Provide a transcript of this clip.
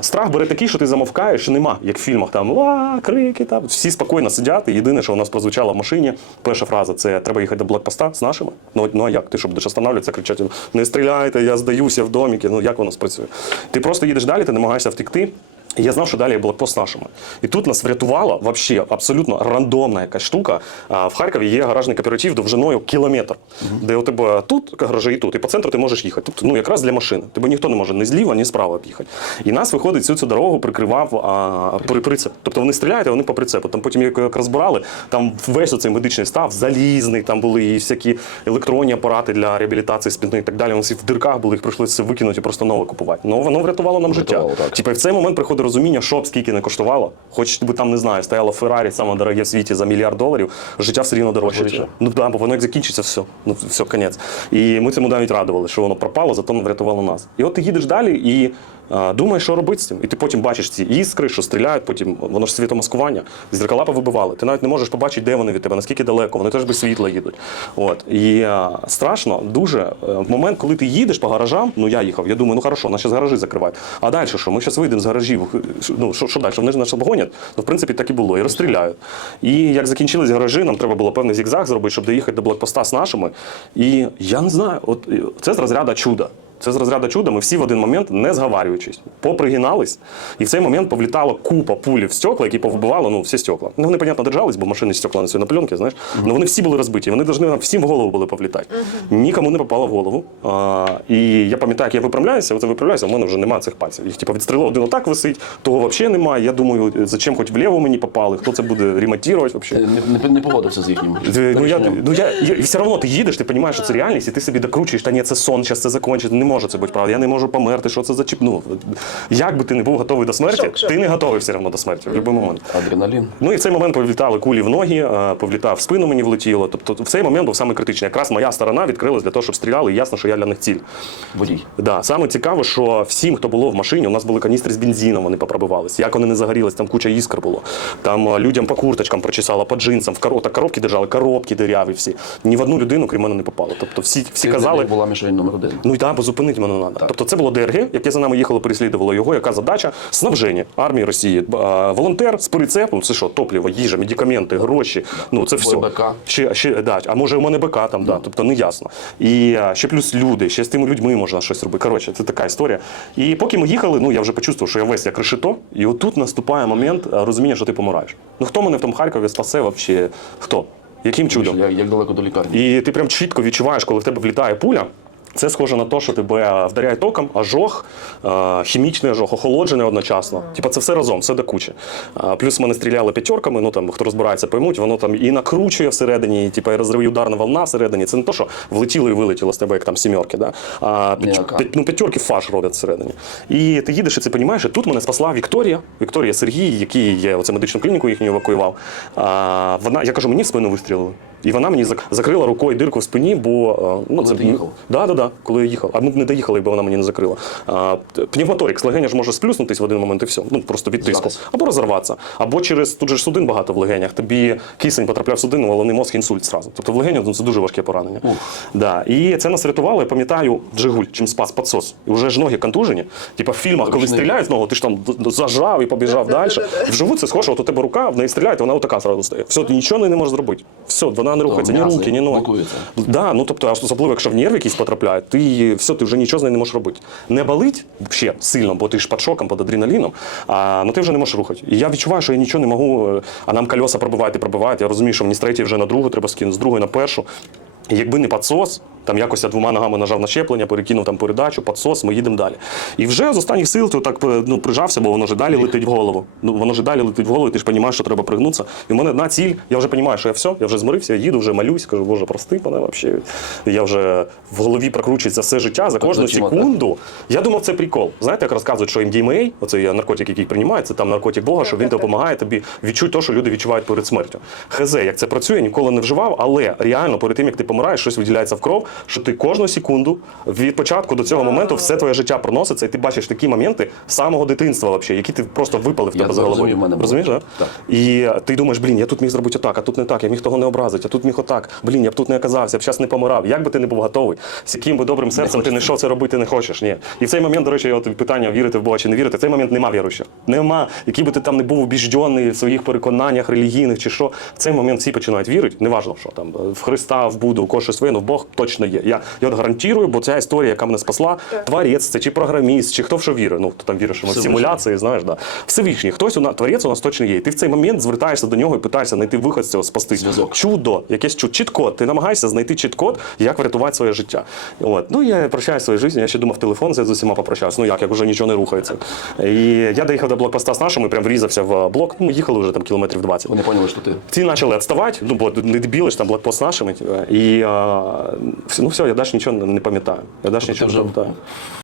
Страх бере такий, що ти замовкаєш, що нема, як в фільмах там ла, крики, там всі спокійно сидять. І єдине, що у нас прозвучало в машині, перша фраза це треба їхати до блокпоста з нашими. Ну, ну а як? Ти що будеш останавлюватися, кричати, не стріляйте, я здаюся в доміки. Ну як воно спрацює? Ти просто їдеш далі, ти намагаєшся втекти. Я знав, що далі є блокпост нашими. І тут нас врятувала вообще абсолютно рандомна якась штука. А, в Харкові є гаражний кооператив довжиною кілометр, де у тебе тут гаражі і тут, і по центру ти можеш їхати. Тут ну якраз для машини. Тебе ніхто не може ні зліва, ні справа об'їхати. І нас виходить всю цю дорогу прикривав а, при прицеп. Тобто вони стріляють, а вони по прицепу. Там потім як, розбирали, там весь оцей медичний став залізний, там були і всякі електронні апарати для реабілітації спини і так далі. Вони всі в дирках були, їх прийшлося викинути і просто нове купувати. Ну воно врятувало нам Врятувало, життя. Типа в цей момент приходить розуміння, що б скільки не коштувало, хоч би там не знаю, стояло Феррарі, саме дороге в світі за мільярд доларів, життя все рівно дорожче. Дорожче. Ну да, бо воно як закінчиться, все. Ну все, конець. І ми цьому навіть радували, що воно пропало, зато врятувало нас. І от ти їдеш далі і а, думаєш, що робити з цим. І ти потім бачиш ці іскри, що стріляють, потім воно ж світомаскування, зеркала повибивали. Ти навіть не можеш побачити, де вони від тебе, наскільки далеко, вони теж без світла їдуть. От. І а, страшно дуже е, в момент, коли ти їдеш по гаражам, ну я їхав, я думаю, ну хорошо, нас зараз гаражі закривають. А далі що? Ми зараз вийдемо з гаражів. Ну що, що далі? Вони ж нас обгонять. Ну, в принципі, так і було, і розстріляють. І як закінчились гаражі, нам треба було певний зігзаг зробити, щоб доїхати до блокпоста з нашими. І я не знаю, от е, це з розряду чуда. Це з розряду чуда. Ми всі в один момент, не зговарюючись, попригинались, і в цей момент повлітала купа пулів в стекла, які повбивали ну, всі стекла. Ну, вони, понятно, держались, бо машини стекла на на пленки, знаєш. Ну вони всі були розбиті. Вони повинні нам всім в голову були повлітати. Нікому не попало в голову. А, і я пам'ятаю, як я виправляюся, оце виправляюся, а в мене вже немає цих пальців. Їх типу, відстрілив один отак висить, того взагалі немає. Я думаю, зачем хоч вліво мені попали, хто це буде ремонтувати взагалі. Не, не, не погодився з їхнім. Ну, я, ну я, і все одно ти їдеш, ти розумієш, що це реальність, і ти собі докручуєш, та ні, це сон, зараз це закінчиться, не може це бути правда. Я не можу померти, що це за чіп. Ну, як би ти не був готовий до смерті, Шок, шок. ти не готовий все одно до смерті в будь-який момент. Адреналін. Ну і в цей момент повлітали кулі в ноги, е, повлітав в спину мені влетіло. Тобто в цей момент був саме критичний. Якраз моя сторона відкрилась для того, щоб стріляли, і ясно, що я для них ціль. Водій. Да, саме цікаво, що всім, хто було в машині, у нас були каністри з бензином, вони попробивались. Як вони не загорілись, там куча іскр було. Там е, людям по курточкам прочесало, по джинсам, в коро... так коробки держали, коробки диряві всі. Ні в одну людину, крім мене, не попало. Тобто всі, всі Ти казали. була мішень номер один. Ну і бо зупинити мене треба. Тобто це було ДРГ, яке за нами їхало, переслідувало його. Яка задача? Снабження армії Росії. А, Волонтер з прицепом, це що, топливо, їжа, медикаменти, гроші. Ну це все. БК. Ще, ще, да, а може у мене БК там, да, тобто не ясно. І а, ще плюс люди, ще з тими людьми можна щось робити. Коротше, це така історія. І поки ми їхали, ну я вже почувствував, що я весь як решето, і отут наступає момент розуміння, що ти помираєш. Ну хто мене в тому Харкові спасе взагалі? Хто? Яким чудом? Як, як далеко до лікарні? І ти прям чітко відчуваєш, коли в тебе влітає пуля. Це схоже на те, що тебе вдаряє током, ожог, е, хімічний ожог, охолодження одночасно. Типа це все разом, все до кучі. Плюс мене стріляли п'ятерками, ну там хто розбирається, поймуть, воно там і накручує всередині, і, типа і розриває ударна волна всередині. Це не те, що влетіло і вилетіло з тебе, як там сімерки. Да? А ну, п'ятерки фаш роблять всередині. І ти їдеш і це розумієш, і тут мене спасла Вікторія, Вікторія Сергій, який є оце медичну клініку їхню евакуював. А, вона, я кажу, мені в спину вистрілили. І вона мені закрила рукою дирку в спині, бо е, ну, Коли це ти їхав? Да, да, да, коли я їхав. А ми б не доїхали, якби вона мені не закрила. А, пневмоторикс, легеня ж може сплюснутись в один момент і все. Ну просто від тиску. Або розірватися. Або через тут же ж судин багато в легенях. Тобі кисень потрапляв в судину, головний мозк, інсульт зразу. Тобто в легенях ну, це дуже важке поранення. Да. І це нас рятувало. Я пам'ятаю Джигуль, чим спас підсос. І вже ж ноги контужені. Типа в фільмах, коли стріляють ногу, ти ж там зажав і побіжав далі. Вживу це схоже, от у тебе рука, в неї стріляють, вона отака зразу стає. Все, ти нічого не можеш зробити. Все, вона не рухається, ні руки, ні ноги. Да, ну тобто, особливо, якщо в нерв якийсь потрапляє, ти все, ти вже нічого з нею не можеш робити. Не болить ще сильно, бо ти ж під шоком, під адреналіном, а ну ти вже не можеш рухати. І я відчуваю, що я нічого не можу, а нам кольоса пробивають і пробивають. Я розумію, що мені з третьої вже на другу треба скинути, з другої на першу. Якби не підсос, там якось я двома ногами нажав на щеплення, перекинув там передачу, підсос, ми їдемо далі. І вже з останніх сил ти так е, ну, прижався, бо воно ж далі летить в голову. Ну воно ж далі летить в голову, і ти ж розумієш, що треба пригнутися. І в мене одна ціль, я вже розумію, що я все, я вже змирився, я їду, вже малюсь, кажу, боже, прости мене взагалі. Я вже в голові прокручується все життя за кожну секунду. Я думав, це прикол. Знаєте, як розказують, що MDMA, оцей наркотик, який приймається, там наркотик Бога, що він допомагає тобі відчути те, що люди відчувають перед смертю. Хз, як це працює, ніколи не вживав, але реально перед тим, як ти помираєш, щось виділяється в кров, що ти кожну секунду від початку до цього моменту все твоє життя проноситься, і ти бачиш такі моменти самого дитинства, вообще, які ти просто випали в тебе за головою. в. Розумієш, да? Так. І ти думаєш, блін, я тут міг зробити отак, а тут не так, я міг того не образити, а тут міг отак. Блін, я б тут не оказався, я б зараз не помирав. Як би ти не був готовий, з яким би добрим серцем ти не йшов це робити не хочеш. Ні. І в цей момент, до речі, от питання вірити в Бога чи не вірити, в цей момент нема віруючого. Нема. Який би ти там не був убіждений в своїх переконаннях релігійних чи що, в цей момент всі починають вірити. Неважно, що там в Христа, в Буду, когось щось своє, ну в Бог точно є. Я, я от гарантую, бо ця історія, яка мене спасла, творець це чи програміст, чи хто в що вірить. Ну, хто там вірить, що ми в симуляції, знаєш, да. Всевишній. Хтось у нас творець у нас точно є. І ти в цей момент звертаєшся до нього і питаєшся знайти виход з цього спастись. Зв'язок. Чудо, якесь чудо, чіт-код. Ти намагаєшся знайти чіт-код, як врятувати своє життя. От. Ну, я прощаюся своєю життю, я ще думав телефон, це з усіма попрощався. Ну як, як вже нічого не рухається. І я доїхав до блокпоста з нашими, прям врізався в блок. Ну, Ми їхали вже там кілометрів 20. Вони поняли, що ти. Ці почали відставати, ну бо не дебіли ж там блокпост з нашими. І а, ну все, я далі нічого не пам'ятаю. Я далі нічого не пам'ятаю.